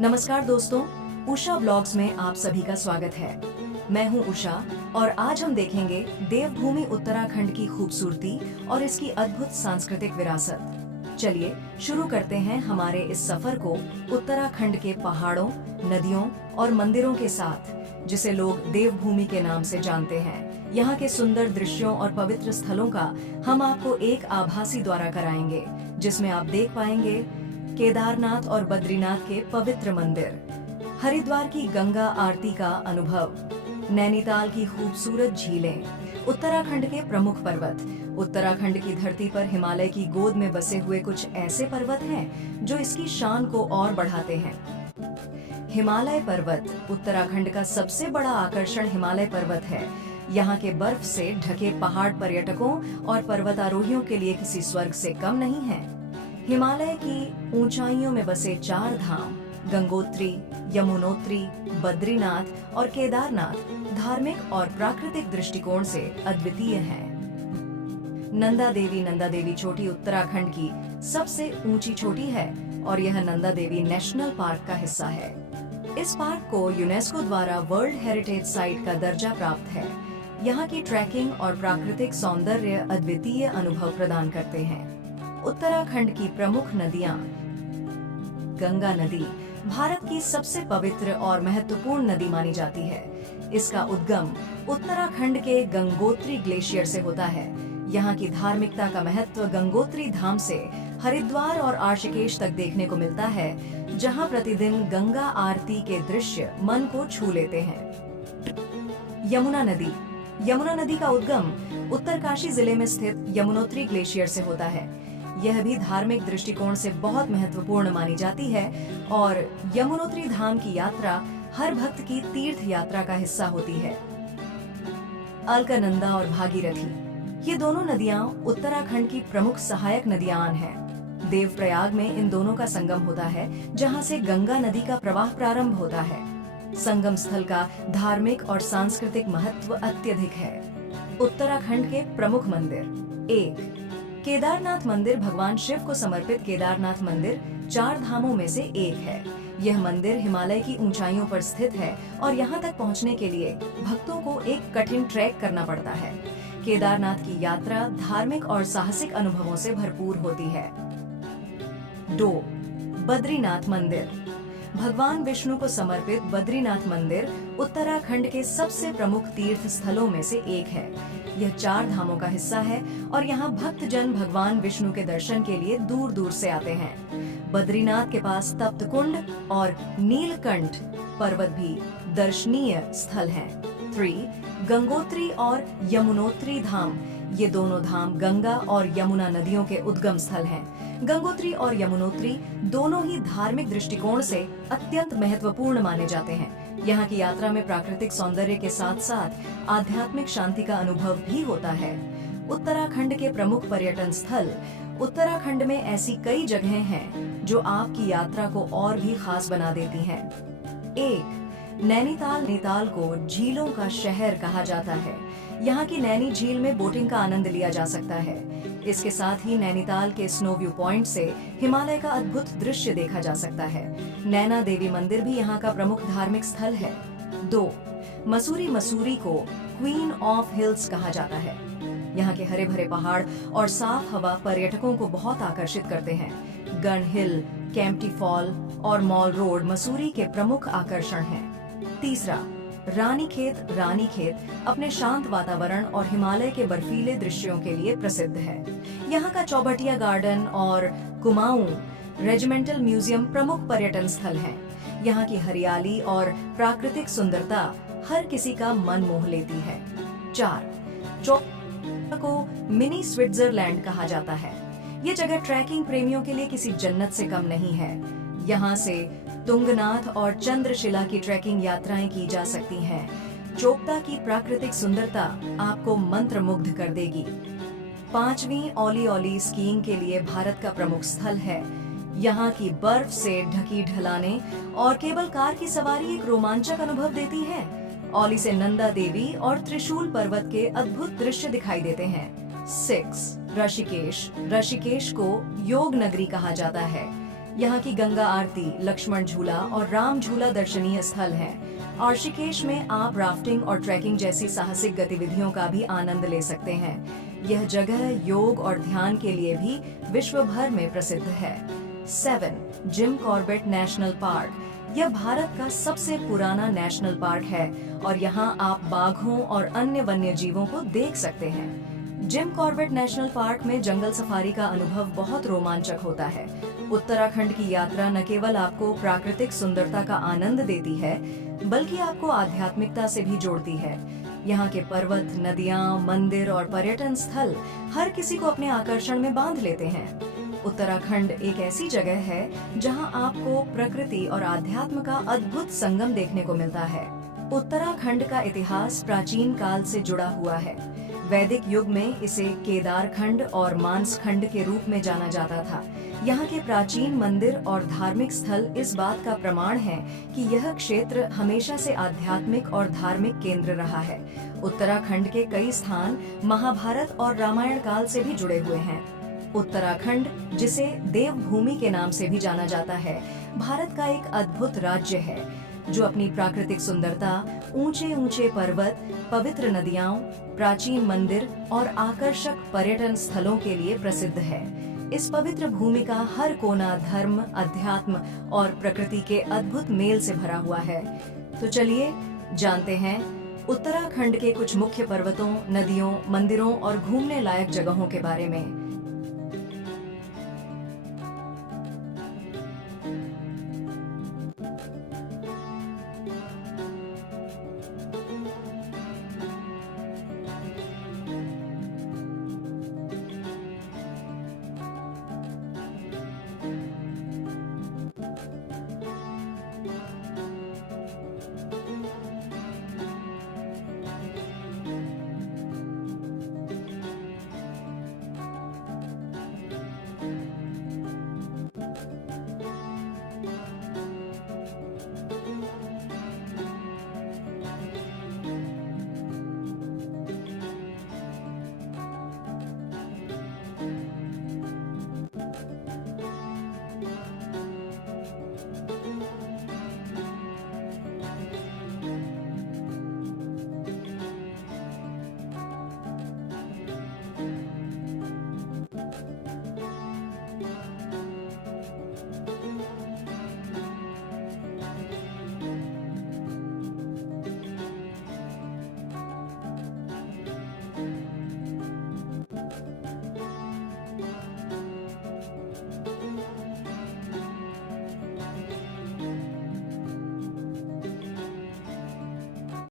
नमस्कार दोस्तों, उषा ब्लॉग्स में आप सभी का स्वागत है। मैं हूं उषा और आज हम देखेंगे देवभूमि उत्तराखंड की खूबसूरती और इसकी अद्भुत सांस्कृतिक विरासत। चलिए शुरू करते हैं हमारे इस सफर को उत्तराखंड के पहाड़ों, नदियों और मंदिरों के साथ, जिसे लोग देवभूमि के नाम से जानते हैं। यहाँ के सुंदर दृश्यों और पवित्र स्थलों का हम आपको एक आभासी द्वारा कराएंगे, जिसमें आप देख पाएंगे केदारनाथ और बद्रीनाथ के पवित्र मंदिर, हरिद्वार की गंगा आरती का अनुभव, नैनीताल की खूबसूरत झीलें, उत्तराखंड के प्रमुख पर्वत। उत्तराखंड की धरती पर हिमालय की गोद में बसे हुए कुछ ऐसे पर्वत हैं जो इसकी शान को और बढ़ाते हैं। हिमालय पर्वत उत्तराखंड का सबसे बड़ा आकर्षण हिमालय पर्वत है। यहाँ के बर्फ से ढके पहाड़ पर्यटकों और पर्वतारोहियों के लिए किसी स्वर्ग से कम नहीं है। हिमालय की ऊंचाइयों में बसे 4 धाम गंगोत्री, यमुनोत्री, बद्रीनाथ और केदारनाथ धार्मिक और प्राकृतिक दृष्टिकोण से अद्वितीय हैं। नंदा देवी चोटी उत्तराखंड की सबसे ऊंची चोटी है और यह नंदा देवी नेशनल पार्क का हिस्सा है। इस पार्क को यूनेस्को द्वारा वर्ल्ड हेरिटेज साइट का दर्जा प्राप्त है। यहाँ की ट्रैकिंग और प्राकृतिक सौंदर्य अद्वितीय अनुभव प्रदान करते हैं। उत्तराखंड की प्रमुख नदियां। गंगा नदी भारत की सबसे पवित्र और महत्वपूर्ण नदी मानी जाती है। इसका उद्गम उत्तराखंड के गंगोत्री ग्लेशियर से होता है। यहाँ की धार्मिकता का महत्व गंगोत्री धाम से हरिद्वार और ऋषिकेश तक देखने को मिलता है, जहाँ प्रतिदिन गंगा आरती के दृश्य मन को छू लेते हैं। यमुना नदी का उद्गम उत्तरकाशी जिले में स्थित यमुनोत्री ग्लेशियर से होता है। यह भी धार्मिक दृष्टिकोण से बहुत महत्वपूर्ण मानी जाती है और यमुनोत्री धाम की यात्रा हर भक्त की तीर्थ यात्रा का हिस्सा होती है। अलकनंदा और भागीरथी, ये दोनों नदियां उत्तराखंड की प्रमुख सहायक नदियां हैं। देवप्रयाग में इन दोनों का संगम होता है, जहां से गंगा नदी का प्रवाह प्रारंभ होता है। संगम स्थल का धार्मिक और सांस्कृतिक महत्व अत्यधिक है। उत्तराखंड के प्रमुख मंदिर। 1. केदारनाथ मंदिर भगवान शिव को समर्पित केदारनाथ मंदिर 4 धामों में से एक है। यह मंदिर हिमालय की ऊंचाइयों पर स्थित है और यहाँ तक पहुँचने के लिए भक्तों को एक कठिन ट्रैक करना पड़ता है। केदारनाथ की यात्रा धार्मिक और साहसिक अनुभवों से भरपूर होती है। 2. बद्रीनाथ मंदिर भगवान विष्णु को समर्पित बद्रीनाथ मंदिर उत्तराखंड के सबसे प्रमुख तीर्थ स्थलों में से एक है। यह 4 धामों का हिस्सा है और यहाँ भक्तजन भगवान विष्णु के दर्शन के लिए दूर दूर से आते हैं। बद्रीनाथ के पास तप्त कुंड और नीलकंठ पर्वत भी दर्शनीय स्थल हैं। 3. गंगोत्री और यमुनोत्री धाम, ये दोनों धाम गंगा और यमुना नदियों के उद्गम स्थल हैं। गंगोत्री और यमुनोत्री दोनों ही धार्मिक दृष्टिकोण से अत्यंत महत्वपूर्ण माने जाते हैं। यहाँ की यात्रा में प्राकृतिक सौंदर्य के साथ साथ आध्यात्मिक शांति का अनुभव भी होता है। उत्तराखंड के प्रमुख पर्यटन स्थल। उत्तराखंड में ऐसी कई जगहें हैं जो आपकी यात्रा को और भी खास बना देती हैं। 1. नैनीताल को झीलों का शहर कहा जाता है। यहाँ की नैनी झील में बोटिंग का आनंद लिया जा सकता है। इसके साथ ही नैनीताल के स्नो व्यू पॉइंट से हिमालय का अद्भुत दृश्य देखा जा सकता है। नैना देवी मंदिर भी यहाँ का प्रमुख धार्मिक स्थल है। 2. मसूरी को क्वीन ऑफ हिल्स कहा जाता है। यहाँ के हरे भरे पहाड़ और साफ हवा पर्यटकों को बहुत आकर्षित करते हैं। गन हिल, कैंपटी फॉल और मॉल रोड मसूरी के प्रमुख आकर्षण हैं। 3. रानीखेत अपने शांत वातावरण और हिमालय के बर्फीले दृश्यों के लिए प्रसिद्ध है। यहाँ का चौबटिया गार्डन और कुमाऊं रेजिमेंटल म्यूजियम प्रमुख पर्यटन स्थल हैं। यहाँ की हरियाली और प्राकृतिक सुंदरता हर किसी का मन मोह लेती है। 4. चौबटिया को मिनी स्विट्जरलैंड कहा जाता है। ये जगह ट्रैकिंग प्रेमियों के लिए किसी जन्नत से कम नहीं है। यहाँ से तुंगनाथ और चंद्रशिला की ट्रैकिंग यात्राएं की जा सकती हैं। चोपता की प्राकृतिक सुंदरता आपको मंत्रमुग्ध कर देगी। 5वीं ओली स्कीइंग के लिए भारत का प्रमुख स्थल है। यहाँ की बर्फ से ढकी ढलानें और केबल कार की सवारी एक रोमांचक अनुभव देती है। ओली से नंदा देवी और त्रिशूल पर्वत के अद्भुत दृश्य दिखाई देते हैं। 6. ऋषिकेश को योग नगरी कहा जाता है। यहाँ की गंगा आरती, लक्ष्मण झूला और राम झूला दर्शनीय स्थल हैं। और ऋषिकेश में आप राफ्टिंग और ट्रैकिंग जैसी साहसिक गतिविधियों का भी आनंद ले सकते हैं। यह जगह योग और ध्यान के लिए भी विश्व भर में प्रसिद्ध है। 7. Jim Corbett national park. यह भारत का सबसे पुराना नेशनल पार्क है और यहाँ आप बाघों और अन्य वन्य जीवों को देख सकते हैं। जिम कॉर्बेट नेशनल पार्क में जंगल सफारी का अनुभव बहुत रोमांचक होता है। उत्तराखंड की यात्रा न केवल आपको प्राकृतिक सुंदरता का आनंद देती है, बल्कि आपको आध्यात्मिकता से भी जोड़ती है। यहाँ के पर्वत, नदियाँ, मंदिर और पर्यटन स्थल हर किसी को अपने आकर्षण में बांध लेते हैं। उत्तराखंड एक ऐसी जगह है जहाँ आपको प्रकृति और आध्यात्म का अद्भुत संगम देखने को मिलता है। उत्तराखंड का इतिहास प्राचीन काल से जुड़ा हुआ है। वैदिक युग में इसे केदारखंड और मानसखंड के रूप में जाना जाता था। यहाँ के प्राचीन मंदिर और धार्मिक स्थल इस बात का प्रमाण है कि यह क्षेत्र हमेशा से आध्यात्मिक और धार्मिक केंद्र रहा है। उत्तराखंड के कई स्थान महाभारत और रामायण काल से भी जुड़े हुए हैं। उत्तराखंड, जिसे देवभूमि के नाम से भी जाना जाता है, भारत का एक अद्भुत राज्य है जो अपनी प्राकृतिक सुंदरता, ऊंचे ऊंचे पर्वत, पवित्र नदियां, प्राचीन मंदिर और आकर्षक पर्यटन स्थलों के लिए प्रसिद्ध है। इस पवित्र भूमि का हर कोना धर्म, अध्यात्म और प्रकृति के अद्भुत मेल से भरा हुआ है। तो चलिए जानते हैं उत्तराखंड के कुछ मुख्य पर्वतों, नदियों, मंदिरों और घूमने लायक जगहों के बारे में।